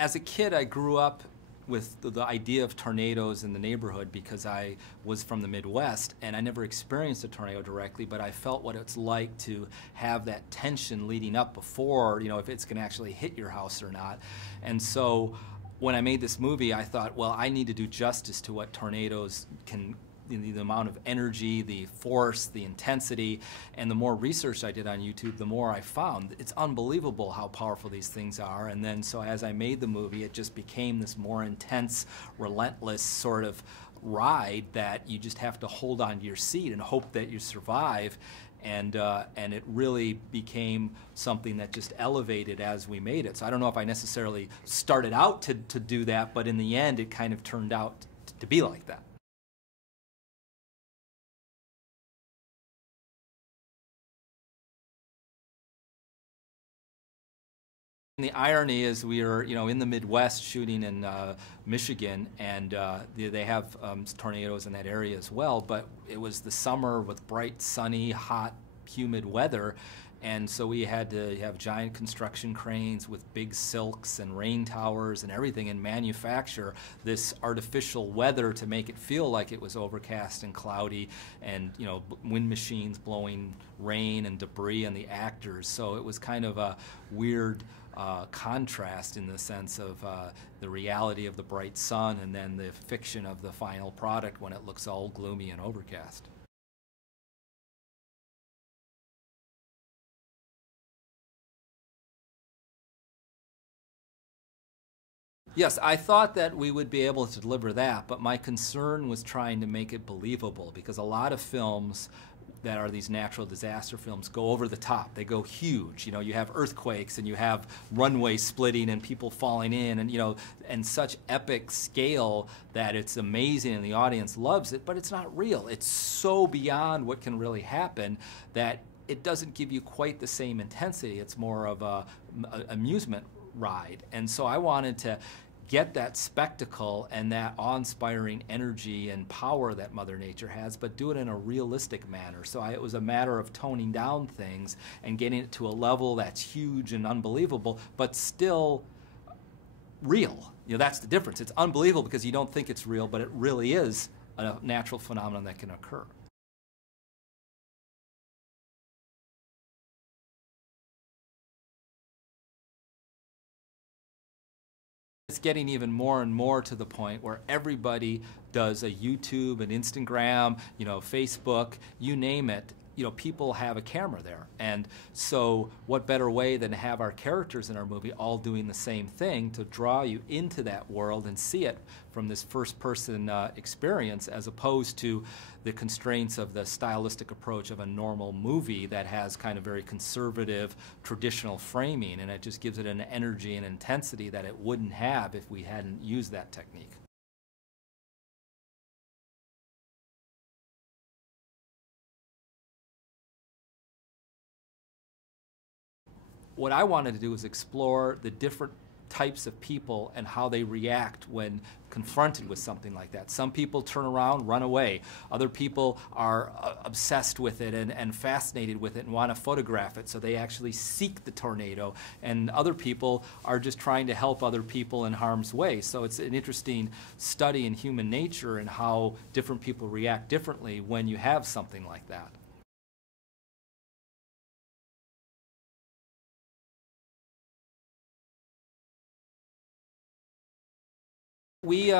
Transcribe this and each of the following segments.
As a kid, I grew up with the idea of tornadoes in the neighborhood because I was from the Midwest and I never experienced a tornado directly, but I felt what it's like to have that tension leading up before, if it's going to actually hit your house or not. And so when I made this movie, I thought, well, I need to do justice to what tornadoes can, the amount of energy, the force, the intensity, and the more research I did on YouTube, the more I found. It's unbelievable how powerful these things are. And then so as I made the movie, it just became this more intense, relentless sort of ride that you just have to hold on to your seat and hope that you survive. And it really became something that just elevated as we made it. So I don't know if I necessarily started out to do that, but in the end, it kind of turned out to be like that. And the irony is we are, in the Midwest shooting in Michigan, and they have tornadoes in that area as well, but it was the summer with bright, sunny, hot, humid weather, and so we had to have giant construction cranes with big silks and rain towers and everything and manufacture this artificial weather to make it feel like it was overcast and cloudy and, wind machines blowing rain and debris on the actors. So it was kind of a weird contrast in the sense of the reality of the bright sun and then the fiction of the final product when it looks all gloomy and overcast. Yes, I thought that we would be able to deliver that, but my concern was trying to make it believable because a lot of films that are these natural disaster films go over the top. They go huge. You have earthquakes and you have runway splitting and people falling in and such epic scale that it's amazing and the audience loves it, but it's not real. It's so beyond what can really happen that it doesn't give you quite the same intensity. It's more of a amusement ride. And so I wanted to get that spectacle and that awe-inspiring energy and power that Mother Nature has, but do it in a realistic manner. So it was a matter of toning down things and getting it to a level that's huge and unbelievable, but still real. That's the difference. It's unbelievable because you don't think it's real, but it really is a natural phenomenon that can occur. It's getting even more and more to the point where everybody does a YouTube, an Instagram, Facebook, you name it. People have a camera there. And so what better way than to have our characters in our movie all doing the same thing to draw you into that world and see it from this first-person experience as opposed to the constraints of the stylistic approach of a normal movie that has kind of very conservative, traditional framing, and it just gives it an energy and intensity that it wouldn't have if we hadn't used that technique. What I wanted to do was explore the different types of people and how they react when confronted with something like that. Some people turn around, run away. Other people are obsessed with it and fascinated with it and want to photograph it, so they actually seek the tornado. And other people are just trying to help other people in harm's way. So it's an interesting study in human nature and how different people react differently when you have something like that. We,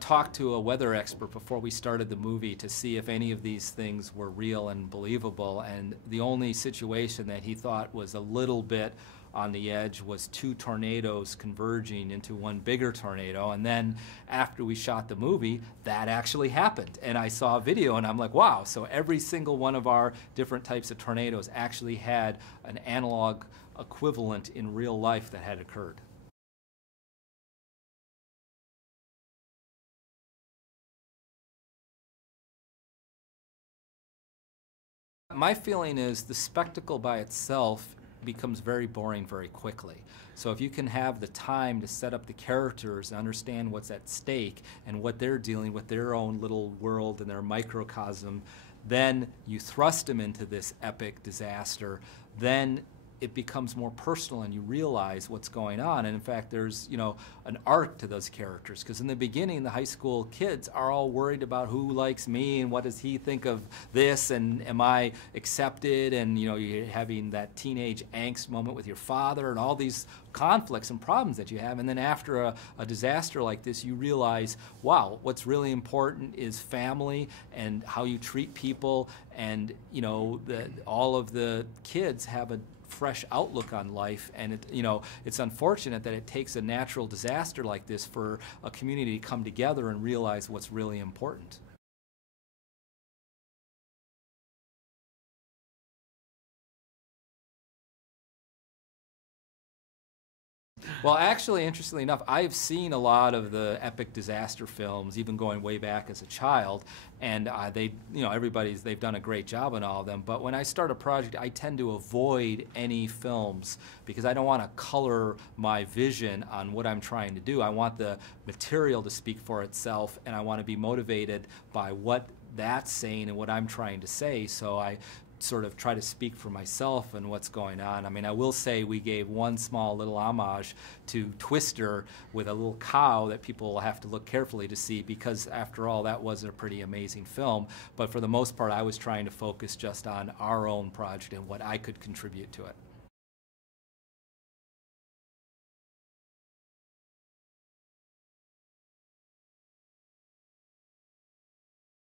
talked to a weather expert before we started the movie to see if any of these things were real and believable, and the only situation that he thought was a little bit on the edge was two tornadoes converging into one bigger tornado, and then after we shot the movie, that actually happened. And I saw a video and I'm like, wow, so every single one of our different types of tornadoes actually had an analog equivalent in real life that had occurred. My feeling is the spectacle by itself becomes very boring very quickly. So if you can have the time to set up the characters and understand what's at stake and what they're dealing with, their own little world and their microcosm, then you thrust them into this epic disaster, then it becomes more personal and you realize what's going on. And in fact, there's, you know, an arc to those characters, because in the beginning, the high school kids are all worried about who likes me and what does he think of this and am I accepted, and, you know, you're having that teenage angst moment with your father and all these conflicts and problems that you have. And then after a disaster like this, you realize, wow, what's really important is family and how you treat people. And, you know, all of the kids have a fresh outlook on life, and you know, it's unfortunate that it takes a natural disaster like this for a community to come together and realize what's really important. Well, actually, interestingly enough, I've seen a lot of the epic disaster films, even going way back as a child, and you know, they've done a great job on all of them. But when I start a project, I tend to avoid any films because I don't want to color my vision on what I'm trying to do. I want the material to speak for itself, and I want to be motivated by what that's saying and what I'm trying to say. So I sort of try to speak for myself and what's going on. I mean, I will say we gave one small little homage to Twister with a little cow that people will have to look carefully to see, because after all, that was a pretty amazing film. But for the most part, I was trying to focus just on our own project and what I could contribute to it.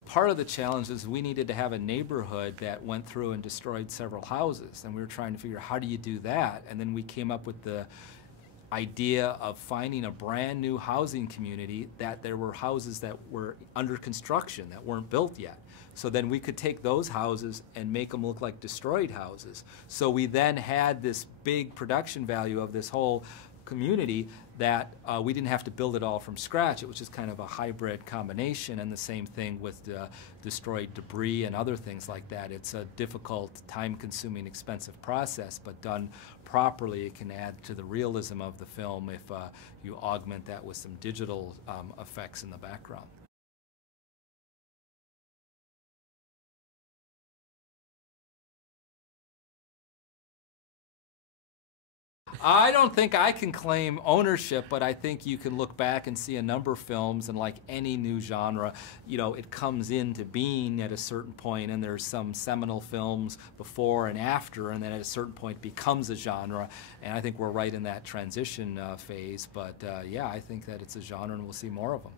Part of the challenge is we needed to have a neighborhood that went through and destroyed several houses, and we were trying to figure out how do you do that. And then we came up with the idea of finding a brand new housing community, that there were houses that were under construction that weren't built yet. So then we could take those houses and make them look like destroyed houses. So we then had this big production value of this whole community that we didn't have to build it all from scratch. It was just kind of a hybrid combination, and the same thing with destroyed debris and other things like that. It's a difficult, time-consuming, expensive process, but done properly, it can add to the realism of the film if you augment that with some digital effects in the background. I don't think I can claim ownership, but I think you can look back and see a number of films, and like any new genre, you know, it comes into being at a certain point, and there's some seminal films before and after, and then at a certain point becomes a genre, and I think we're right in that transition phase. But yeah, I think that it's a genre, and we'll see more of them.